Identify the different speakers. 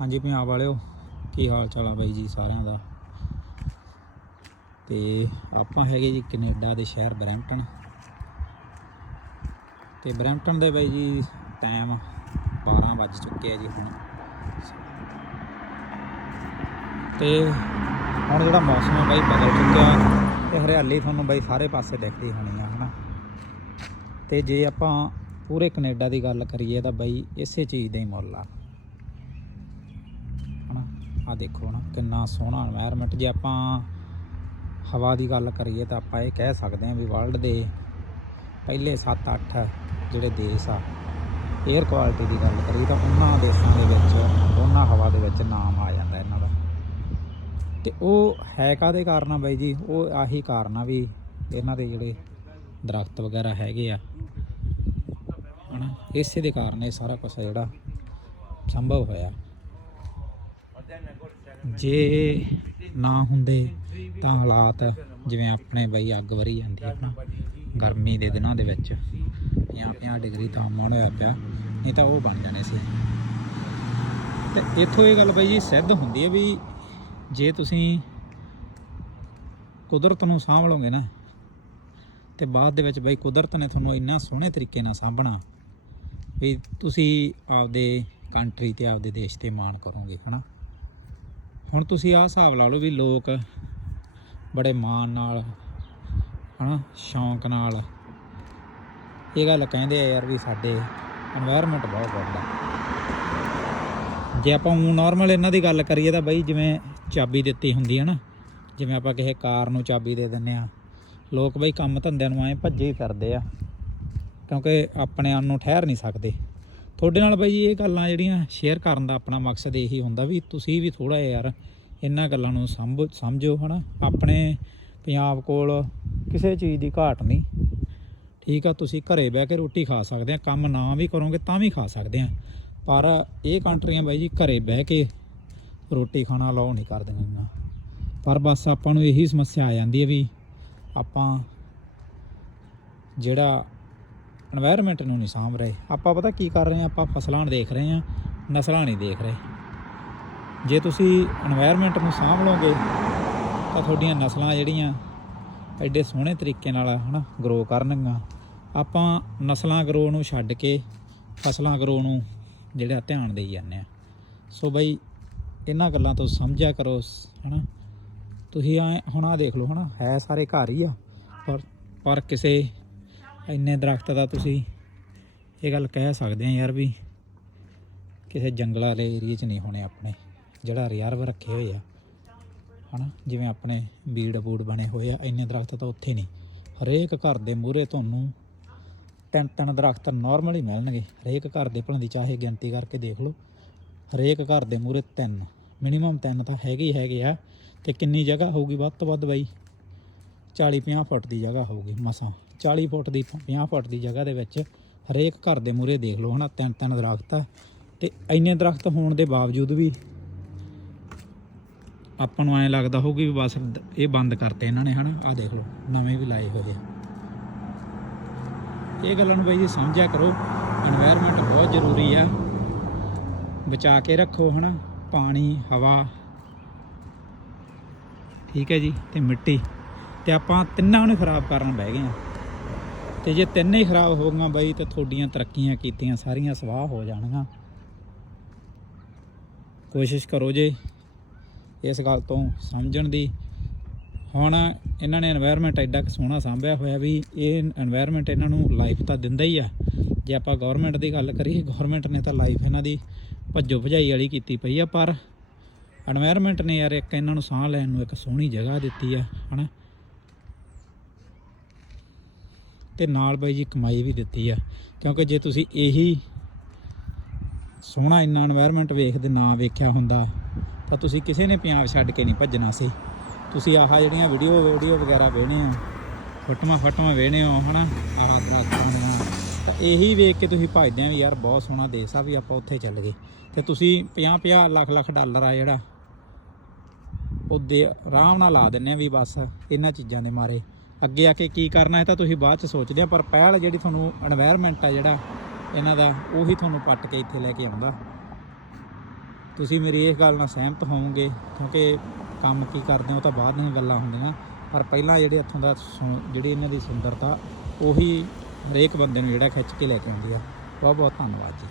Speaker 1: ਹਾਂਜੀ ਪੰਜਾਬ ਵਾਲਿਓ, ਕੀ ਹਾਲ ਚਾਲ ਆ ਬਾਈ ਜੀ ਸਾਰਿਆਂ ਦਾ? ਤੇ ਆਪਾਂ ਹੈਗੇ ਜੀ ਕੈਨੇਡਾ ਦੇ ਸ਼ਹਿਰ ਬਰੈਂਪਟਨ। ਤੇ ਬਰੈਂਪਟਨ ਦੇ ਬਾਈ ਜੀ ਟਾਈਮ 12 ਵੱਜ ਚੁੱਕੇ ਆ ਜੀ ਹੁਣ। ਤੇ ਹੁਣ ਜਿਹੜਾ ਮੌਸਮ ਹੈ ਬਾਈ ਬਦਲ ਚੁੱਕਿਆ ਤੇ ਹਰਿਆਲੀ ਤੁਹਾਨੂੰ ਬਾਈ ਸਾਰੇ ਪਾਸੇ ਦਿਖਦੀ ਹੋਣੀ ਆ, ਹਨਾ? ਤੇ ਜੇ ਆਪਾਂ ਪੂਰੇ ਕੈਨੇਡਾ ਦੀ ਗੱਲ ਕਰੀਏ ਤਾਂ ਬਾਈ ਇਸੇ ਚੀਜ਼ ਦਾ ਹੀ ਮੁੱਲ ਆ। ਆ ਦੇਖੋ ਨਾ ਕਿੰਨਾ ਸੋਹਣਾ এনवायरमेंट ਜੇ ਆਪਾਂ ਹਵਾ ਦੀ ਗੱਲ ਕਰੀਏ ਤਾਂ ਆਪਾਂ ਇਹ ਕਹਿ ਸਕਦੇ ਹਾਂ ਵੀ ਵਰਲਡ ਦੇ ਪਹਿਲੇ 7-8 ਜਿਹੜੇ ਦੇਸ਼ ਆ 에ਅਰ ਕੁਆਲਿਟੀ ਦੀ ਗੱਲ ਕਰੀਏ ਤਾਂ ਉਹਨਾਂ ਦੇਸ਼ਾਂ ਦੇ ਵਿੱਚ, ਉਹਨਾਂ ਹਵਾ ਦੇ ਵਿੱਚ ਨਾਮ ਆ ਜਾਂਦਾ ਇਹਨਾਂ ਦਾ। ਤੇ ਉਹ ਹੈ ਕਾਦੇ ਕਾਰਨ ਆ ਬਾਈ ਜੀ? ਉਹ ਆਹੀ ਕਾਰਨ ਆ ਵੀ ਇਹਨਾਂ ਦੇ ਜਿਹੜੇ ਦਰਖਤ ਵਗੈਰਾ ਹੈਗੇ ਆ, ਹਨਾ? ਇਸੇ ਦੇ ਕਾਰਨ ਇਹ ਸਾਰਾ ਕੁਝ ਜਿਹੜਾ ਸੰਭਵ ਹੋਇਆ। ਜੇ ਨਾ ਹੁੰਦੇ ਤਾਂ ਹਾਲਾਤ ਜਿਵੇਂ ਆਪਣੇ ਬਈ ਅੱਗ ਵਰੀ ਜਾਂਦੀ ਹੈ ਨਾ, ਗਰਮੀ ਦੇ ਦਿਨਾਂ ਦੇ ਵਿੱਚ। 50-50 ਡਿਗਰੀ ਤਾਪਮਾਨ ਹੋਇਆ ਪਿਆ, ਨਹੀਂ ਤਾਂ ਉਹ ਬਣ ਜਾਣੇ ਸੀ। ਤੇ ਇੱਥੋਂ ਇਹ ਗੱਲ ਬਈ ਜੀ ਸਿੱਧ ਹੁੰਦੀ ਹੈ ਵੀ ਜੇ ਤੁਸੀਂ ਕੁਦਰਤ ਨੂੰ ਸਾਂਭ ਲਓਗੇ ਨਾ, ਤੇ ਬਾਅਦ ਦੇ ਵਿੱਚ ਬਈ ਕੁਦਰਤ ਨੇ ਤੁਹਾਨੂੰ ਇੰਨਾ ਸੋਹਣੇ ਤਰੀਕੇ ਨਾਲ ਸਾਂਭਣਾ, ਵੀ ਤੁਸੀਂ ਆਪਦੇ ਕੰਟਰੀ ਤੇ, ਆਪਦੇ ਦੇਸ਼ ਤੇ ਮਾਣ ਕਰੋਗੇ, ਹਨਾ? ਹੁਣ ਤੁਸੀਂ ਆਹ ਹਿਸਾਬ ਲਾ ਲਓ ਵੀ ਲੋਕ ਬੜੇ ਮਾਣ ਨਾਲ, ਹਨਾ, ਸ਼ੌਂਕ ਨਾਲ ਇਹ ਗੱਲ ਕਹਿੰਦੇ ਆ ਯਾਰ ਵੀ ਸਾਡੇ এনवायरमेंट ਬਹੁਤ ਵੱਡਾ ਜੇ ਆਪਾਂ ਉਹ ਨਾਰਮਲ ਇਹਨਾਂ ਦੀ ਗੱਲ ਕਰੀਏ ਤਾਂ ਬਈ ਜਿਵੇਂ ਚਾਬੀ ਦਿੱਤੀ ਹੁੰਦੀ ਹੈ ਨਾ, ਜਿਵੇਂ ਆਪਾਂ ਕਿਸੇ ਕਾਰ ਨੂੰ ਚਾਬੀ ਦੇ ਦਿੰਨੇ ਆ ਲੋਕ ਬਈ ਕੰਮ ਧੰਦਿਆਂ ਨੂੰ ਐ ਭੱਜੇ ਫਿਰਦੇ ਆ, ਕਿਉਂਕਿ ਆਪਣੇ ਆਪ ਨੂੰ ਠਹਿਰ ਨਹੀਂ ਸਕਦੇ। ਤੁਹਾਡੇ ਨਾਲ ਬਾਈ ਜੀ ਇਹ ਗੱਲਾਂ ਜਿਹੜੀਆਂ ਸ਼ੇਅਰ ਕਰਨ ਦਾ ਆਪਣਾ ਮਕਸਦ ਇਹੀ ਹੁੰਦਾ ਵੀ ਤੁਸੀਂ ਵੀ ਥੋੜਾ ਯਾਰ ਇਹਨਾਂ ਗੱਲਾਂ ਨੂੰ ਸੰਭ, ਸਮਝੋ ਹਨਾ। ਆਪਣੇ ਪੰਜਾਬ ਕੋਲ ਕਿਸੇ ਚੀਜ਼ ਦੀ ਘਾਟ ਨਹੀਂ। ਠੀਕ ਆ, ਤੁਸੀਂ ਘਰੇ ਬਹਿ ਕੇ ਰੋਟੀ ਖਾ ਸਕਦੇ ਆ, ਕੰਮ ਨਾ ਵੀ ਕਰੋਗੇ ਤਾਂ ਵੀ ਖਾ ਸਕਦੇ ਆ। ਪਰ ਇਹ ਕੰਟਰੀਆਂ ਬਾਈ ਜੀ ਘਰੇ ਬਹਿ ਕੇ ਰੋਟੀ ਖਾਣਾ ਅਲਾਉ ਨਹੀਂ ਕਰਦੀਆਂ ਪਰ ਬਸ ਆਪਾਂ ਨੂੰ ਇਹੀ ਸਮੱਸਿਆ ਆ ਜਾਂਦੀ ਹੈ ਵੀ ਆਪਾਂ ਜਿਹੜਾ এনवायरमेंट ਨੂੰ ਨਹੀਂ ਸਾਂਭ ਰਹੇ। ਆਪਾਂ ਪਤਾ ਕੀ ਕਰ ਰਹੇ ਆ ਆਪਾਂ ਫਸਲਾਂ ਦੇਖ ਰਹੇ ਆ ਨਸਲਾਂ ਨਹੀਂ ਦੇਖ ਰਹੇ। ਜੇ ਤੁਸੀਂ এনवायरमेंट ਨੂੰ ਸਾਂਭ ਲਓਗੇ, ਤਾਂ ਤੁਹਾਡੀਆਂ ਨਸਲਾਂ ਜਿਹੜੀਆਂ ਐਡੇ ਸੋਹਣੇ ਤਰੀਕੇ ਨਾਲ, ਹਨਾ ਗਰੋ ਕਰਨਗੀਆਂ। ਆਪਾਂ ਨਸਲਾਂ ਗਰੋ ਨੂੰ ਛੱਡ ਕੇ ਫਸਲਾਂ ਗਰੋ ਨੂੰ ਜਿਹੜਾ ਧਿਆਨ ਦੇਈ ਜਾਂਦੇ ਆ ਸੋ ਬਈ, ਇਹਨਾਂ ਗੱਲਾਂ ਤੋਂ ਸਮਝਿਆ ਕਰੋ, ਹਨਾ। ਤੁਸੀਂ ਹੁਣ ਆ ਦੇਖ ਲਓ, ਹਨਾ, ਹੈ ਸਾਰੇ ਘਰ ਹੀ ਆ, ਪਰ ਪਰ ਕਿਸੇ ਇੰਨੇ ਦਰਖਤ ਦਾ ਤੁਸੀਂ ਇਹ ਗੱਲ ਕਹਿ ਸਕਦੇ ਆ ਯਾਰ ਵੀ ਕਿਸੇ ਜੰਗਲ ਵਾਲੇ ਏਰੀਆ 'ਚ ਨਹੀਂ ਹੋਣੇ ਆਪਣੇ, ਜਿਹੜਾ ਰਿਜ਼ਰਵ ਰੱਖੇ ਹੋਏ ਆ। ਹਨਾ, ਜਿਵੇਂ ਆਪਣੇ ਬੀੜ ਬੂੜ ਬਣੇ ਹੋਏ ਆ, ਇੰਨੇ ਦਰਖਤ ਤਾਂ ਉੱਥੇ ਨਹੀਂ। ਹਰੇਕ ਘਰ ਦੇ ਮੂਹਰੇ ਤੁਹਾਨੂੰ ਤਿੰਨ ਤਿੰਨ ਦਰਖਤ ਨਾਰਮਲੀ ਮਿਲਣਗੇ। ਹਰੇਕ ਘਰ ਦੇ ਭਲਾਂ ਦੀ ਚਾਹੇ ਗਿਣਤੀ ਕਰਕੇ ਦੇਖ ਲਓ। ਹਰੇਕ ਘਰ ਦੇ ਮੂਹਰੇ ਤਿੰਨ ਮਿਨੀਮਮ ਤਿੰਨ ਤਾਂ ਹੈਗੇ ਹੀ ਹੈਗੇ ਆ। ਤੇ ਕਿੰਨੀ ਜਗ੍ਹਾ ਹੋਊਗੀ ਵੱਧ ਤੋਂ ਵੱਧ ਬਾਈ? 40 50 ਫੁੱਟ ਦੀ ਜਗ੍ਹਾ ਹੋਊਗੀ ਮਸਾਂ। 40 ਫੁੱਟ ਦੀ 50 ਫੁੱਟ ਦੀ ਜਗ੍ਹਾ ਦੇ ਵਿੱਚ ਹਰੇਕ ਘਰ ਦੇ ਮੂਰੇ ਦੇਖ ਲਓ, ਹਨਾ, ਤਿੰਨ ਤਿੰਨ ਦਰਖਤ ਆ। ਤੇ ਇੰਨੇ ਦਰਖਤ ਹੋਣ ਦੇ ਬਾਵਜੂਦ ਵੀ ਆਪਾਂ ਨੂੰ ਐਂ ਲੱਗਦਾ ਹੋਊਗੀ ਵੀ ਬਸ ਇਹ ਬੰਦ ਕਰਤੇ ਇਹਨਾਂ ਨੇ, ਹਨਾ। ਆ ਦੇਖ ਲਓ, ਨਵੇਂ ਵੀ ਲਾਏ ਹੋਏ ਆ। ਇਹ ਗੱਲਾਂ ਨੂੰ ਬਈ ਜੀ ਸਮਝਿਆ ਕਰੋ এনवायरमेंट ਬਹੁਤ ਜ਼ਰੂਰੀ ਆ। ਬਚਾ ਕੇ ਰੱਖੋ, ਹਨਾ, ਪਾਣੀ, ਹਵਾ। ਠੀਕ ਹੈ ਜੀ, ਤੇ ਮਿੱਟੀ। ਤੇ ਆਪਾਂ ਤਿੰਨਾਂ ਨੂੰ ਖਰਾਬ ਕਰਨ ਬਹਿ ਗਏ ਆ। ਤੇ ਜੇ ਤਿੰਨੇ ਹੀ ਖਰਾਬ ਹੋ ਗਈਆਂ ਬਾਈ ਤੇ ਤੁਹਾਡੀਆਂ ਤਰੱਕੀਆਂ ਕੀਤੀਆਂ, ਸਾਰੀਆਂ ਸਵਾਹ ਹੋ ਜਾਣਗੀਆਂ। ਕੋਸ਼ਿਸ਼ ਕਰੋ ਜੇ ਇਸ ਗੱਲ ਤੋਂ ਸਮਝਣ ਦੀ। ਹੁਣ ਇਹਨਾਂ ਨੇ এনवायरमेंट ਐਡਾ ਕਿ ਸੋਹਣਾ ਸਾਂਭਿਆ ਹੋਇਆ ਵੀ ਇਹ এনवायरमेंट ਇਹਨਾਂ ਨੂੰ ਲਾਈਫ ਤਾਂ ਦਿੰਦਾ ਹੀ ਆ। ਜੇ ਆਪਾਂ ਗਵਰਨਮੈਂਟ ਦੀ ਗੱਲ ਕਰੀਏ ਗਵਰਨਮੈਂਟ ਨੇ ਤਾਂ ਲਾਈਫ ਇਹਨਾਂ ਦੀ ਭੱਜੋ ਭਜਾਈ ਵਾਲੀ ਕੀਤੀ ਪਈ ਆ, ਪਰ এনवायरमेंट ਨੇ ਯਾਰ ਇੱਕ ਇਹਨਾਂ ਨੂੰ ਸਾਹ ਲੈਣ ਨੂੰ ਇੱਕ ਸੋਹਣੀ ਜਗ੍ਹਾ ਦਿੱਤੀ ਆ, ਹਨਾ। ਤੇ ਨਾਲ ਬਾਈ ਜੀ ਕਮਾਈ ਵੀ ਦਿੱਤੀ ਆ। ਕਿਉਂਕਿ ਜੇ ਤੁਸੀਂ ਇਹੀ ਸੋਹਣਾ ਇੰਨਾ এনवायरमेंट ਵੇਖਦੇ ਨਾ ਵੇਖਿਆ ਹੁੰਦਾ, ਤਾਂ ਤੁਸੀਂ ਕਿਸੇ ਨੇ ਪਿਆਰ ਛੱਡ ਕੇ ਨਹੀਂ ਭੱਜਣਾ ਸੀ। ਤੁਸੀਂ ਆਹ ਜਿਹੜੀਆਂ ਵੀਡੀਓ ਵੀਡੀਓ ਵਗੈਰਾ ਵੇਖਣੇ ਆ ਫਟਵਾ ਫਟਵਾ ਵੇਖਣੇ ਹੋ, ਹਨਾ? ਆਹ ਦਰਖਤਾਂ ਦੀਆਂ। ਤਾਂ ਇਹੀ ਵੇਖ ਕੇ ਤੁਸੀਂ ਭੱਜਦੇ ਆ ਵੀ ਯਾਰ ਬਹੁਤ ਸੋਹਣਾ ਦੇਸ਼ ਆ ਵੀ ਆਪਾਂ ਉੱਥੇ ਚੱਲ ਗਏ। ਤੇ ਤੁਸੀਂ 50 50 ਲੱਖ ਲੱਖ ਡਾਲਰ ਆ ਜਿਹੜਾ ਉਹ ਦੇ ਆਰਾਮ ਨਾਲ ਲਾ ਦਿੰਨੇ ਆ ਵੀ ਬਸ ਇਹਨਾਂ ਚੀਜ਼ਾਂ ਦੇ ਮਾਰੇ। ਅੱਗੇ ਆ ਕੇ ਕੀ ਕਰਨਾ ਹੈ ਤਾਂ ਤੁਸੀਂ ਬਾਅਦ ਚ ਸੋਚਦੇ ਆ, ਪਰ ਪਹਿਲ ਜਿਹੜੀ ਤੁਹਾਨੂੰ এনवायरमेंट ਆ ਜਿਹੜਾ, ਇਹਨਾਂ ਦਾ, ਉਹੀ ਤੁਹਾਨੂੰ ਪੱਟ ਕੇ ਇੱਥੇ ਲੈ ਕੇ ਆਉਂਦਾ। ਤੁਸੀਂ ਮੇਰੀ ਇਸ ਗੱਲ ਨਾਲ ਸਹਿਮਤ ਹੋਵੋਗੇ, ਕਿਉਂਕਿ ਕੰਮ ਕੀ ਕਰਦੇ ਹੋ ਤਾਂ ਬਾਅਦ ਦੀਆਂ ਗੱਲਾਂ ਹੁੰਦੀਆਂ। ਪਰ ਪਹਿਲਾਂ ਜਿਹੜੇ ਇੱਥੋਂ ਦਾ ਜਿਹੜੀ ਇਹਨਾਂ ਦੀ ਸੁੰਦਰਤਾ, ਉਹੀ ਹਰੇਕ ਬੰਦੇ ਨੂੰ ਜਿਹੜਾ ਖਿੱਚ ਕੇ ਲੈ ਕੇ ਆਉਂਦੀ ਆ। ਬਹੁਤ ਬਹੁਤ ਧੰਨਵਾਦ ਜੀ।